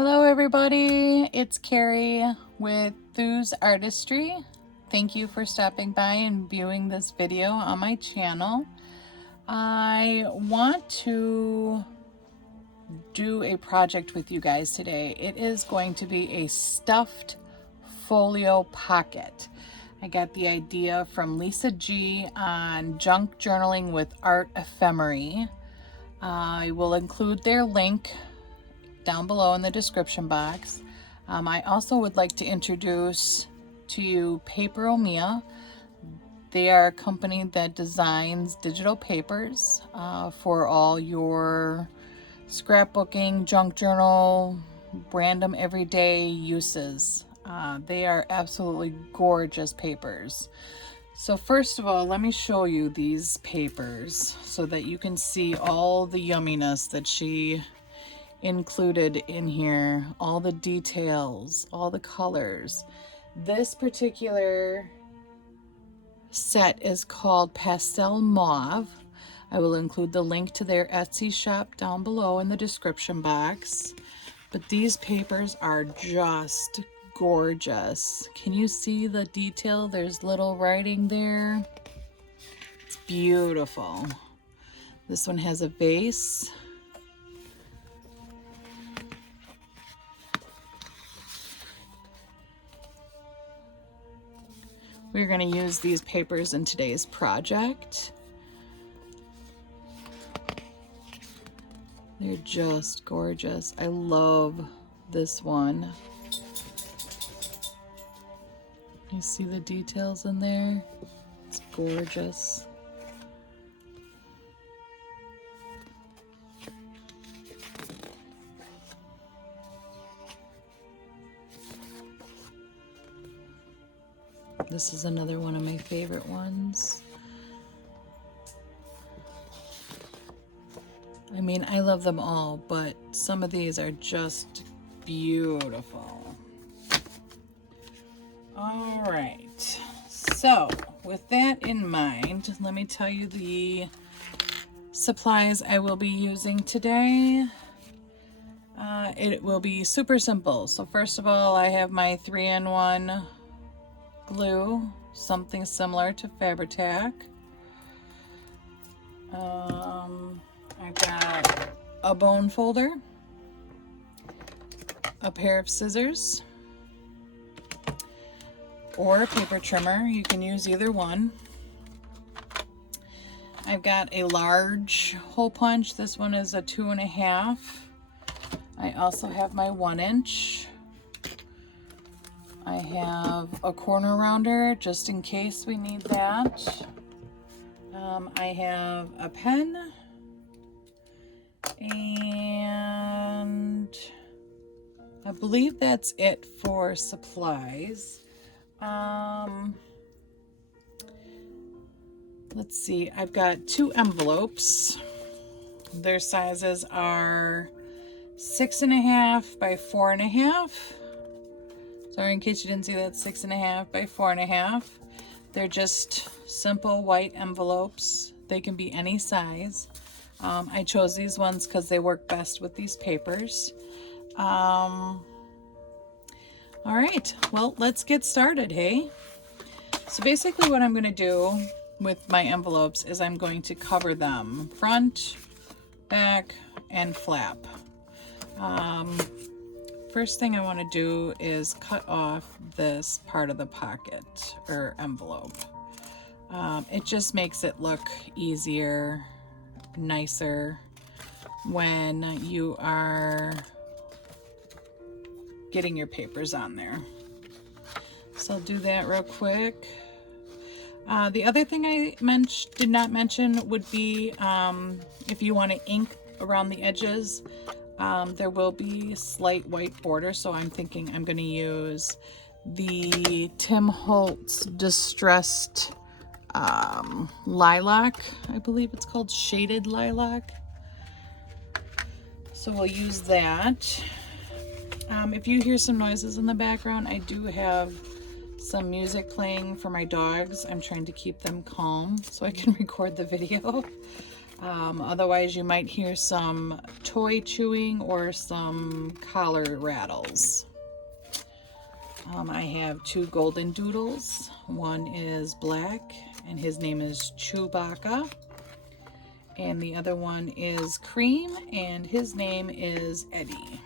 Hello everybody, it's Carrie with Thew's Artistry. Thank you for stopping by and viewing this video on my channel. I want to do a project with you guys today. It is going to be a stuffed folio pocket. I got the idea from Lisa G on Junk Journaling with Art Ephemery. I will include their link down below in the description box. I also would like to introduce to you Paperomia. They are a company that designs digital papers for all your scrapbooking, junk journal, random everyday uses. They are absolutely gorgeous papers. So first of all, let me show you these papers so that you can see all the yumminess that she included in here, all the details, all the colors. This particular set is called Pastel Mauve. I will include the link to their Etsy shop down below in the description box. But these papers are just gorgeous. Can you see the detail? There's little writing there. It's beautiful. This one has a vase. We're going to use these papers in today's project. They're just gorgeous. I love this one. You see the details in there? It's gorgeous. This is another one of my favorite ones. I mean, I love them all, but some of these are just beautiful. All right, so with that in mind, let me tell you the supplies I will be using today. It will be super simple. So first of all, I have my 3-in-1 glue, something similar to Fabri-Tac. I've got a bone folder, a pair of scissors, or a paper trimmer. You can use either one. I've got a large hole punch. This one is a 2.5. I also have my 1-inch. I have a corner rounder just in case we need that. I have a pen, and I believe that's it for supplies. Let's see, I've got 2 envelopes. Their sizes are 6.5 by 4.5. Sorry, in case you didn't see that, 6.5 by 4.5. They're just simple white envelopes. They can be any size. I chose these ones because they work best with these papers. All right, well, let's get started, hey? So basically what I'm gonna do with my envelopes is I'm going to cover them front, back, and flap. First thing I want to do is cut off this part of the pocket or envelope. It just makes it look easier, nicer when you are getting your papers on there. So I'll do that real quick. The other thing I did not mention would be if you want to ink around the edges, there will be slight white border, so I'm thinking I'm going to use the Tim Holtz Distressed Lilac. I believe it's called Shaded Lilac. So we'll use that. If you hear some noises in the background, I do have some music playing for my dogs. I'm trying to keep them calm so I can record the video. Otherwise you might hear some toy chewing or some collar rattles. I have two golden doodles. One is black and his name is Chewbacca. And the other one is cream and his name is Eddie.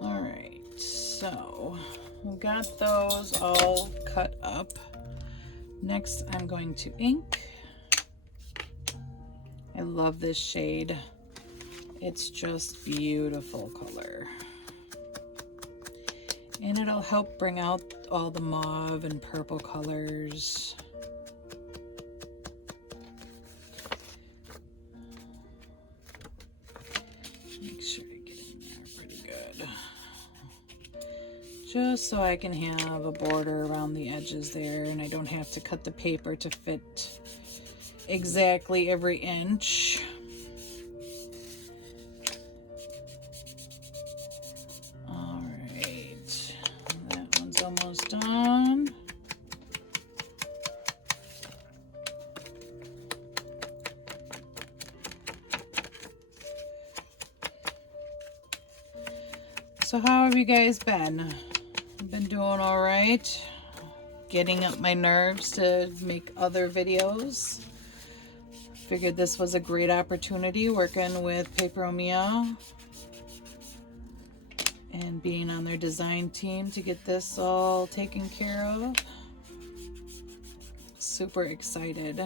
All right, so we've got those all cut up. Next, I'm going to ink. I love this shade. It's just beautiful color. And it'll help bring out all the mauve and purple colors. Make sure to get in there pretty good. Just so I can have a border around the edges there and I don't have to cut the paper to fit exactly every inch. All right, that one's almost done. So how have you guys been? Been doing all right? Getting up my nerves to make other videos. Figured this was a great opportunity working with Paperomia and being on their design team to get this all taken care of. Super excited.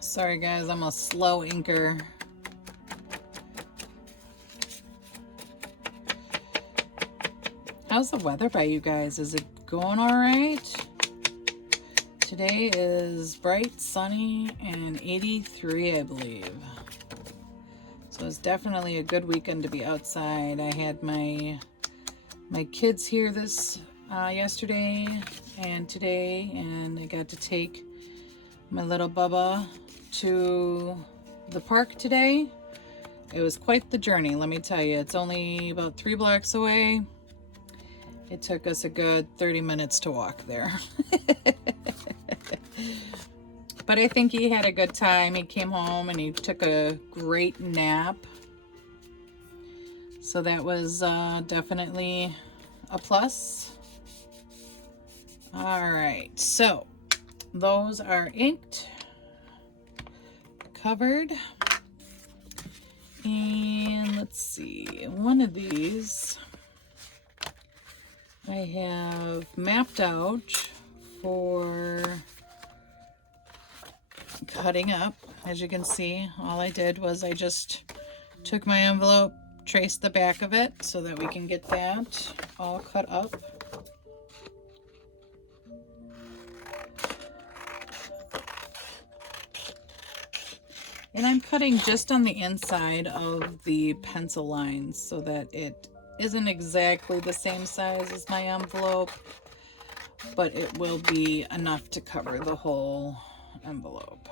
Sorry guys, I'm a slow inker. How's the weather by you guys? Is it going all right? Today is bright, sunny, and 83, I believe. So it's definitely a good weekend to be outside. I had my kids here yesterday and today, and I got to take my little Bubba to the park today. It was quite the journey, let me tell you. It's only about 3 blocks away. It took us a good 30 minutes to walk there. But I think he had a good time. He came home and he took a great nap. So that was definitely a plus. All right, so those are inked, covered, and let's see, one of these I have mapped out for cutting up. As you can see, all I did was I just took my envelope, traced the back of it so that we can get that all cut up. And I'm cutting just on the inside of the pencil lines so that it isn't exactly the same size as my envelope, but it will be enough to cover the whole envelope.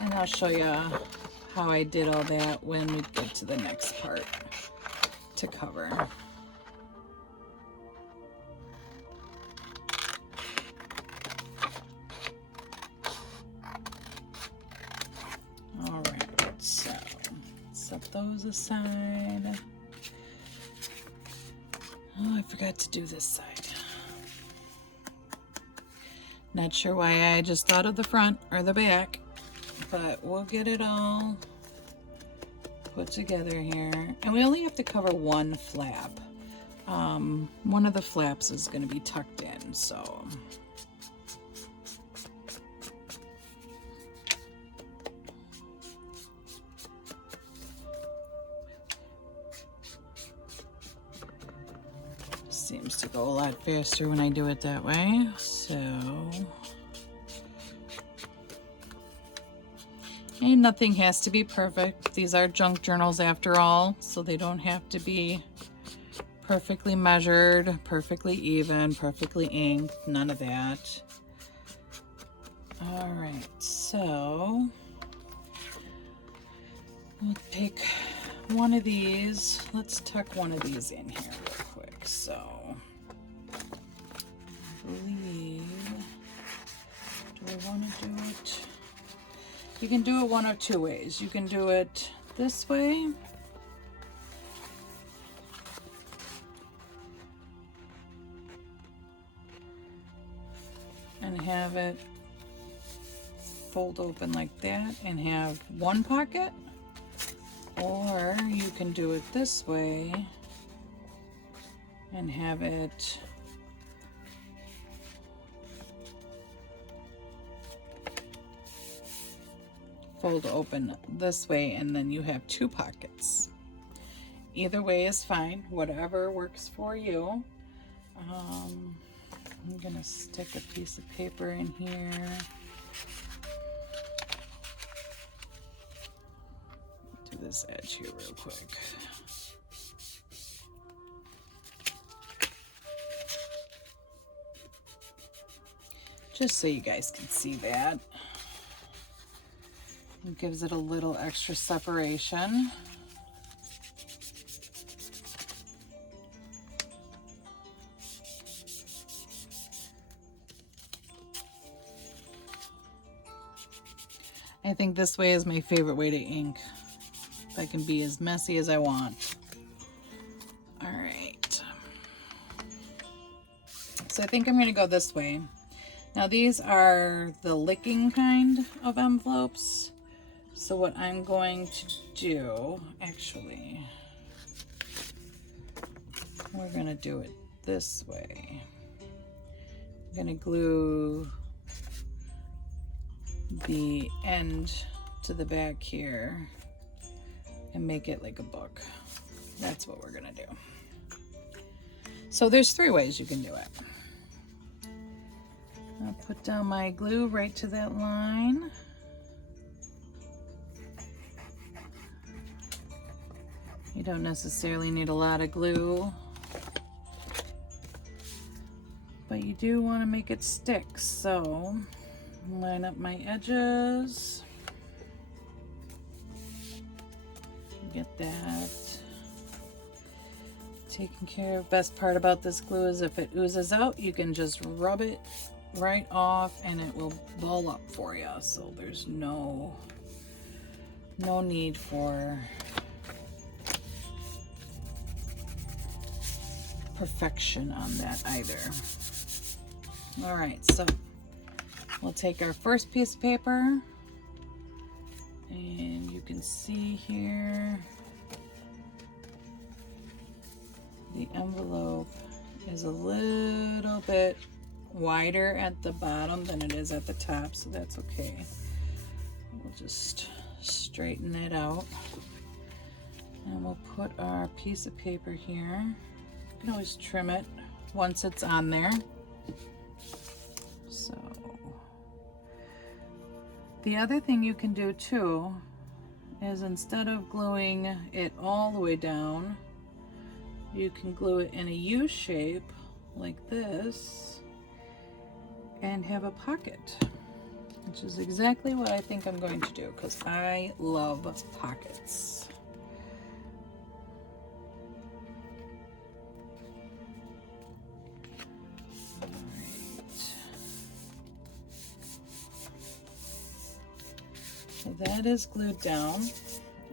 And I'll show you how I did all that when we get to the next part to cover. All right, so set those aside. Oh, I forgot to do this side. Not sure why I just thought of the front or the back, but we'll get it all put together here. And we only have to cover one flap. One of the flaps is going to be tucked in, so. Seems to go a lot faster when I do it that way, so. And nothing has to be perfect. These are junk journals after all, so they don't have to be perfectly measured, perfectly even, perfectly inked, none of that. All right, so We'll pick one of these. Let's tuck one of these in here real quick. So, I believe, do I want to do it? You can do it one of two ways. You can do it this way, and have it fold open like that and have one pocket, or you can do it this way and have it fold open this way, and then you have two pockets. Either way is fine, whatever works for you. I'm gonna stick a piece of paper in here. Do this edge here real quick. Just so you guys can see that. It gives it a little extra separation. I think this way is my favorite way to ink. I can be as messy as I want. All right. So I think I'm going to go this way. Now these are the licking kind of envelopes. So what I'm going to do, actually, we're going to do it this way. I'm going to glue the end to the back here and make it like a book. That's what we're going to do. So there's three ways you can do it. I'll put down my glue right to that line. You don't necessarily need a lot of glue, but you do want to make it stick. So line up my edges. Get that taken care of. Best part about this glue is if it oozes out, you can just rub it right off and it will ball up for you. So there's no need for perfection on that either. All right, so we'll take our first piece of paper, and you can see here the envelope is a little bit wider at the bottom than it is at the top, so that's okay. We'll just straighten that out, and we'll put our piece of paper here. You can always trim it once it's on there. So the other thing you can do too is, instead of gluing it all the way down, you can glue it in a U shape like this and have a pocket, which is exactly what I think I'm going to do because I love pockets. So that is glued down.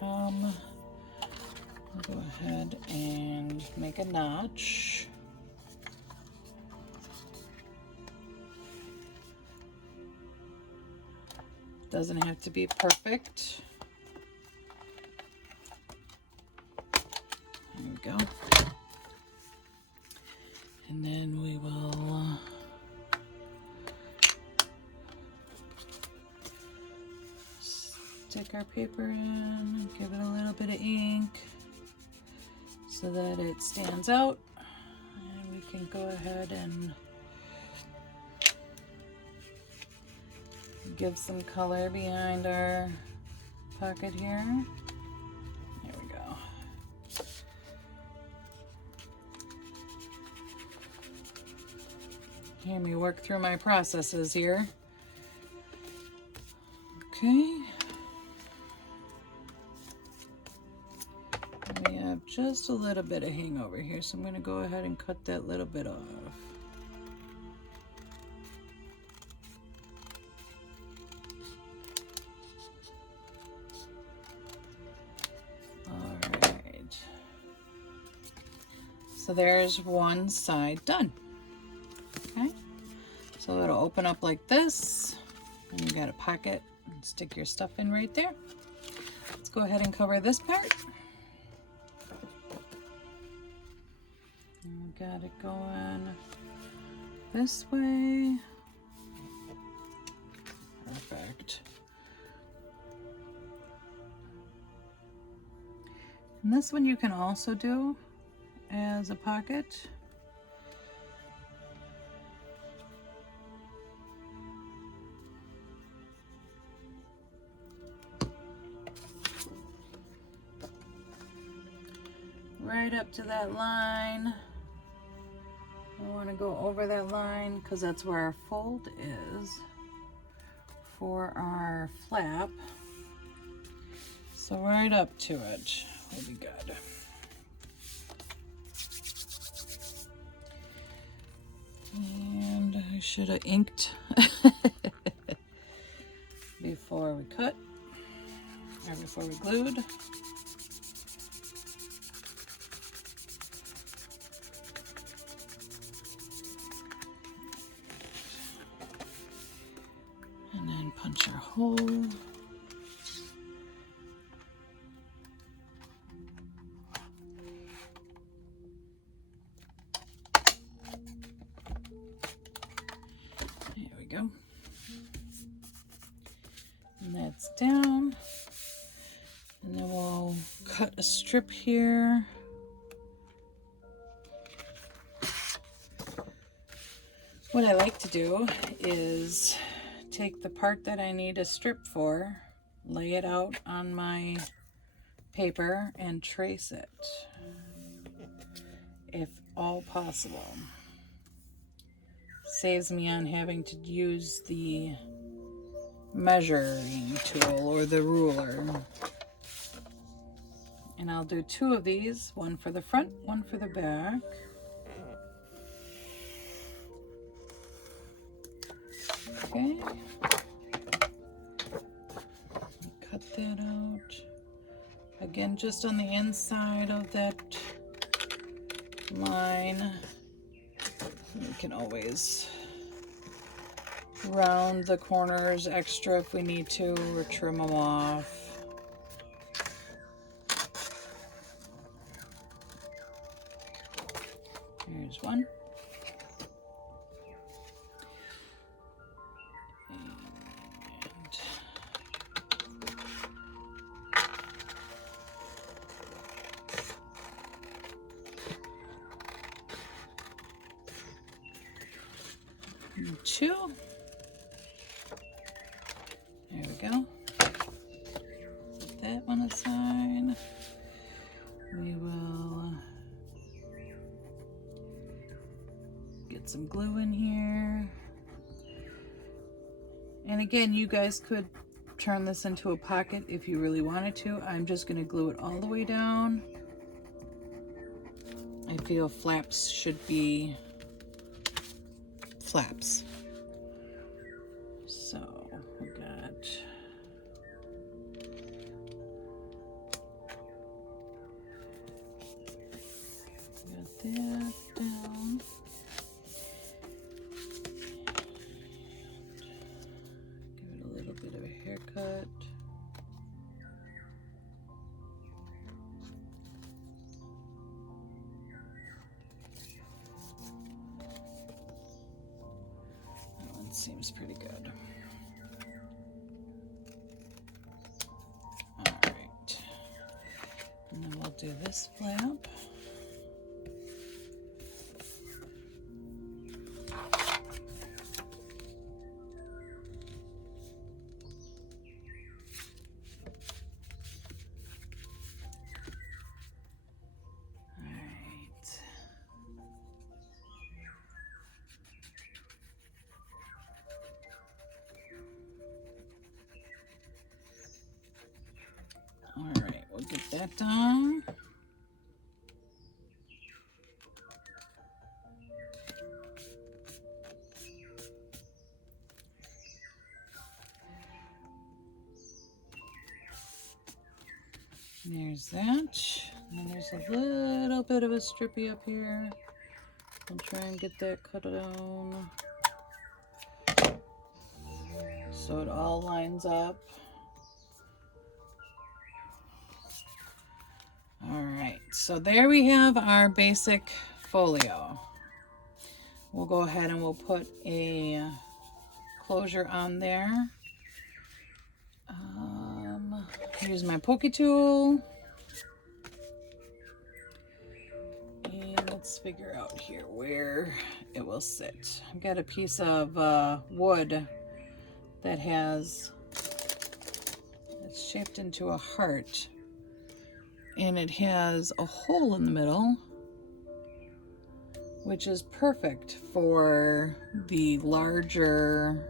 I'll go ahead and make a notch. Doesn't have to be perfect. There we go. And then we will stick our paper in, give it a little bit of ink so that it stands out, and we can go ahead and give some color behind our pocket here. There we go. Hear me work through my processes here. Okay. just a little bit of hangover here, so I'm going to go ahead and cut that little bit off. Alright, so there's one side done. Okay, so it'll open up like this, and you got a pocket and stick your stuff in right there. Let's go ahead and cover this part. Got it going this way. Perfect. And this one you can also do as a pocket. Right up to that line. I want to go over that line because that's where our fold is for our flap. So right up to it will be good. And I should have inked before we cut, or before we glued. And then punch our hole. There we go. And that's down. And then we'll cut a strip here. What I like to do is take the part that I need a strip for, lay it out on my paper, and trace it, if all possible. Saves me on having to use the measuring tool or the ruler. And I'll do two of these, one for the front, one for the back. Okay. Cut that out. Again, just on the inside of that line. We can always round the corners extra if we need to, or trim them off. Here's one. And two. There we go. Put that one aside. We will get some glue in here. And again, you guys could turn this into a pocket if you really wanted to. I'm just going to glue it all the way down. I feel flaps should be flaps. So we got that down. Give it a little bit of a haircut. Seems pretty good. All right, and then we'll do this flap. All right, we'll get that done. There's that. And there's a little bit of a strippy up here. I'll try and get that cut down so it all lines up. All right, so there we have our basic folio. We'll go ahead and we'll put a closure on there. Use my pokey tool. And let's figure out here where it will sit. I've got a piece of wood that it's shaped into a heart. And it has a hole in the middle, which is perfect for the larger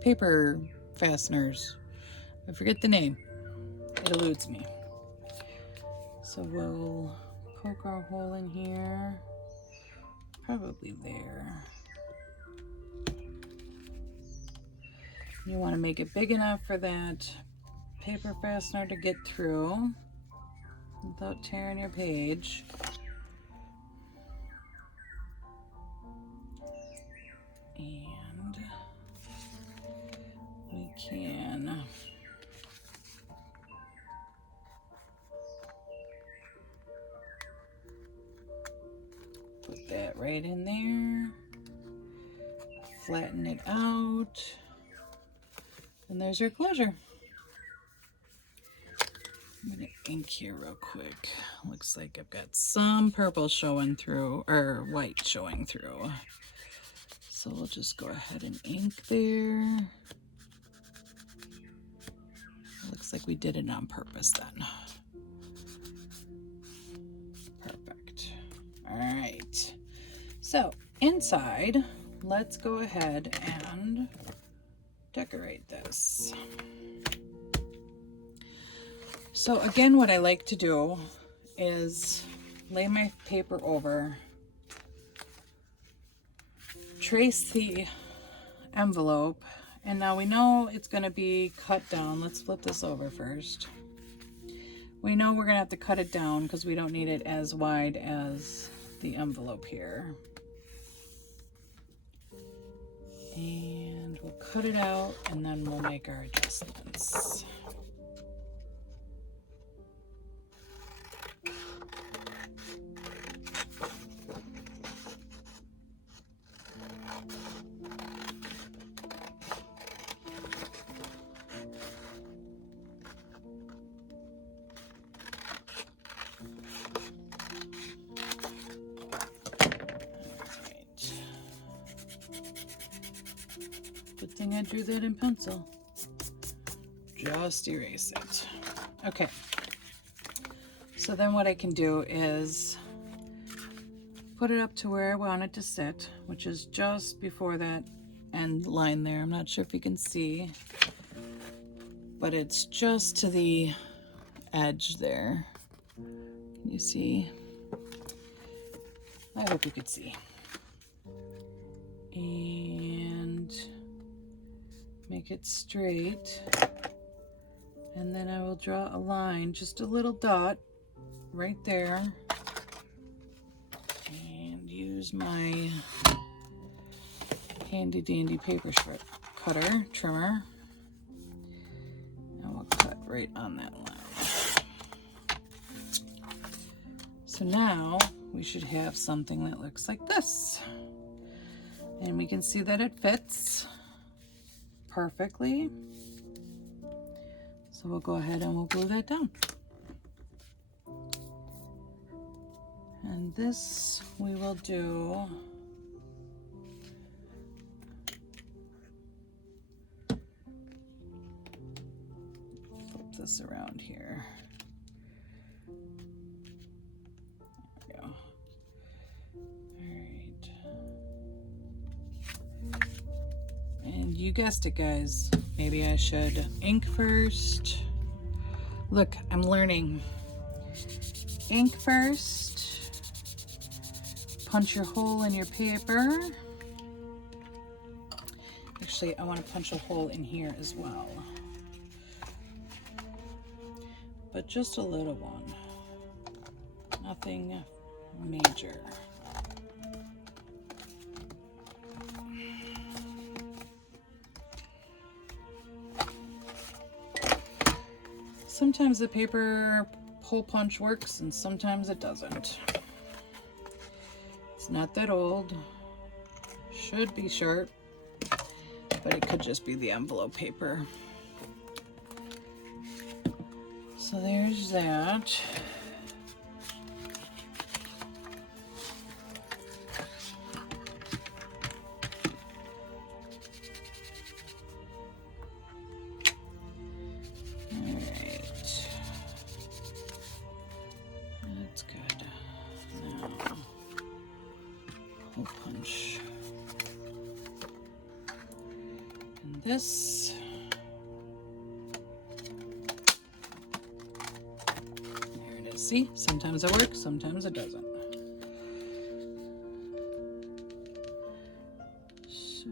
paper fasteners. I forget the name. It eludes me. So we'll poke our hole in here, probably there. You want to make it big enough for that paper fastener to get through without tearing your page. And we can put that right in there, flatten it out, and there's your closure. I'm gonna ink here real quick. Looks like I've got some purple showing through, or white showing through. So we'll just go ahead and ink there. Looks like we did it on purpose then. Perfect. All right. So inside, let's go ahead and decorate this. So again, what I like to do is lay my paper over, trace the envelope, and now we know it's going to be cut down. Let's flip this over first. We know we're going to have to cut it down because we don't need it as wide as the envelope here. And we'll cut it out and then we'll make our adjustments. Good thing I drew that in pencil. Just erase it. Okay. So then what I can do is put it up to where I want it to sit, which is just before that end line there. I'm not sure if you can see, but it's just to the edge there. Can you see? I hope you could see. And make it straight. And then I will draw a line, just a little dot right there. And use my handy dandy paper cutter, trimmer. And we'll cut right on that line. So now we should have something that looks like this. And we can see that it fits perfectly. So we'll go ahead and we'll glue that down. And this we will do flip this around here. There we go. And you guessed it, guys. Maybe I should ink first. Look, I'm learning. Ink first. Punch your hole in your paper. Actually, actually, I want to punch a hole in here as well. But just a little one. Nothing major. Sometimes the paper hole punch works and sometimes it doesn't. It's not that old. Should be sharp, but it could just be the envelope paper. So there's that. Punch. And this. There it is. See, sometimes it works, sometimes it doesn't. So.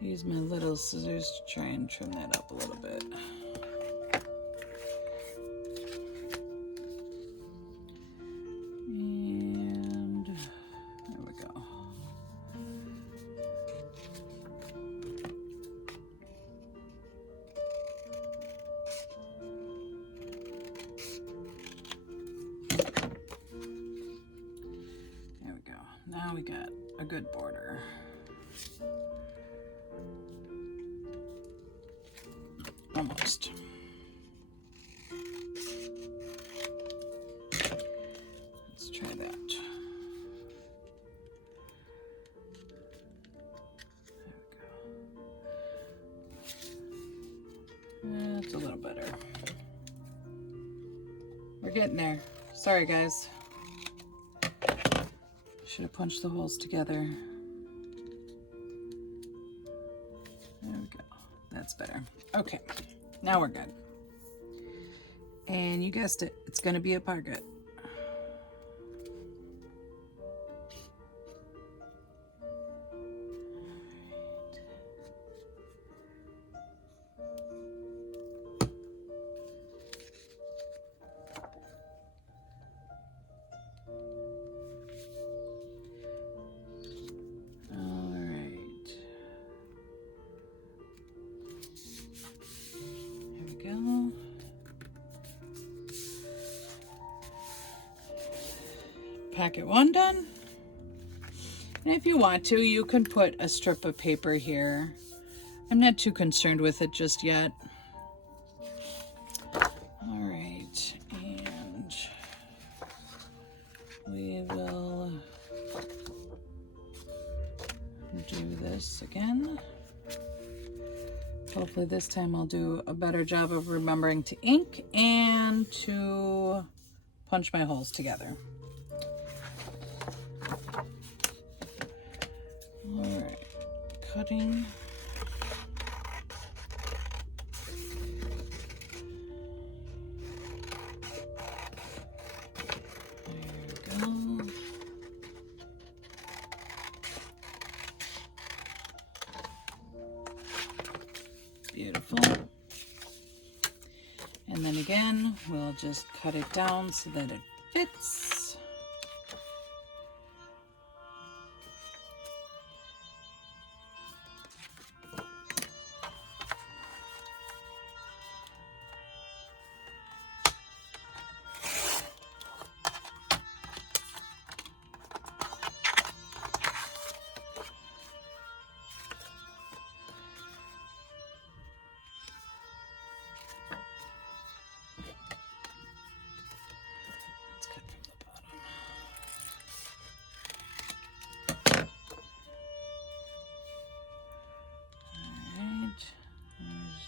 Use my little scissors to try and trim that up a little bit. Now we got a good border. Almost. Let's try that. There we go. That's a little better. We're getting there. Sorry, guys. Should have punched the holes together. There we go. That's better. Okay, now we're good. And you guessed it, it's going to be a pocket. Packet one done. And if you want to, you can put a strip of paper here. I'm not too concerned with it just yet. All right, and we will do this again. Hopefully this time I'll do a better job of remembering to ink and to punch my holes together. All right, cutting. There we go. Beautiful. And then again, we'll just cut it down so that it fits.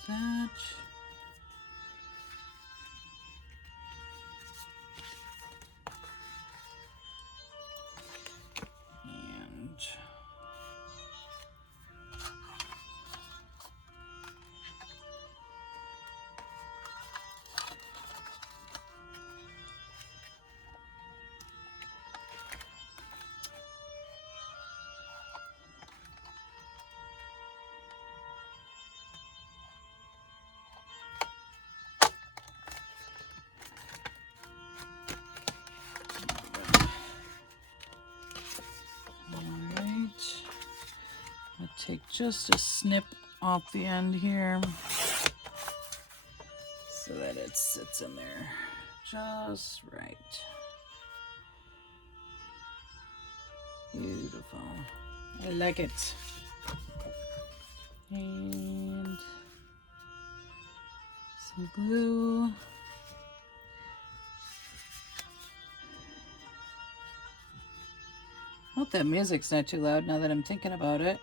That. And Take just a snip off the end here so that it sits in there just right. Beautiful. I like it. And some glue. Hope that music's not too loud now that I'm thinking about it.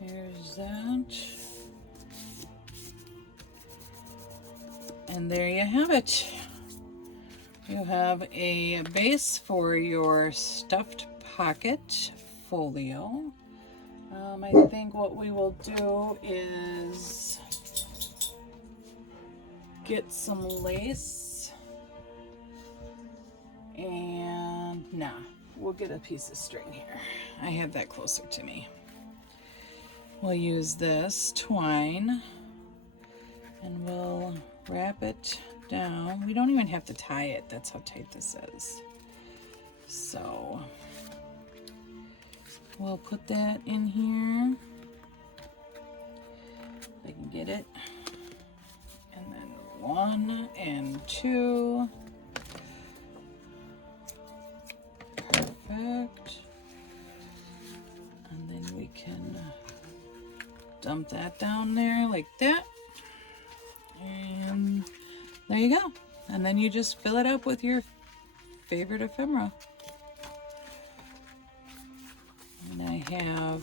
Here's that. And there you have it. You have a base for your stuffed pocket folio. I think what we will do is get some lace and we'll get a piece of string here. I have that closer to me. We'll use this twine and we'll wrap it down. We don't even have to tie it. That's how tight this is. So we'll put that in here. If I can get it. And then 1 and 2. Perfect. And then we can dump that down there like that. And there you go. And then you just fill it up with your favorite ephemera. And I have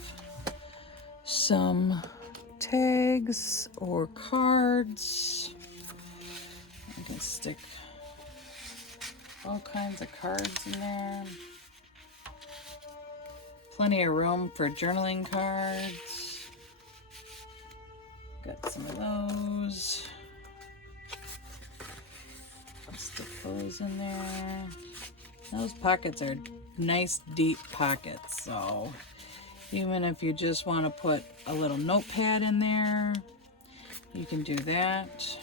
some tags or cards. I can stick all kinds of cards in there. Plenty of room for journaling cards. Got some of those. Stick those in there. Those pockets are nice deep pockets, so even if you just want to put a little notepad in there, you can do that.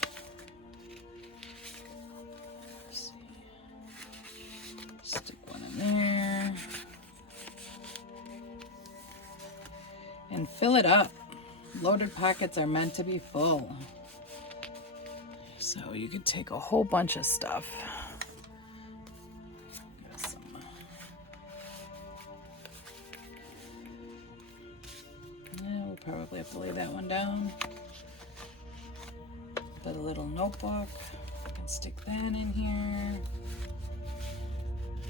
Let's see. Stick one in there and fill it up. Loaded pockets are meant to be full. So you could take a whole bunch of stuff. We'll probably have to lay that one down. Put a little notebook. I can stick that in here.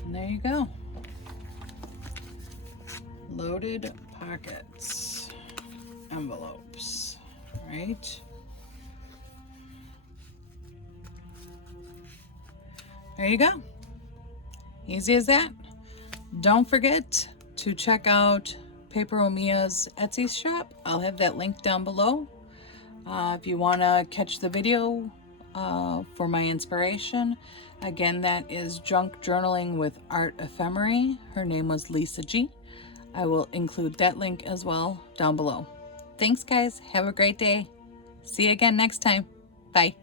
And there you go. Loaded pockets. Envelopes, right? There you go. Easy as that. Don't forget to check out Paperomia's Etsy shop. I'll have that link down below. If you want to catch the video for my inspiration, again, that is Junk Journaling with Art Ephemerae. Her name was Lisa G. I will include that link as well down below. Thanks, guys. Have a great day. See you again next time. Bye.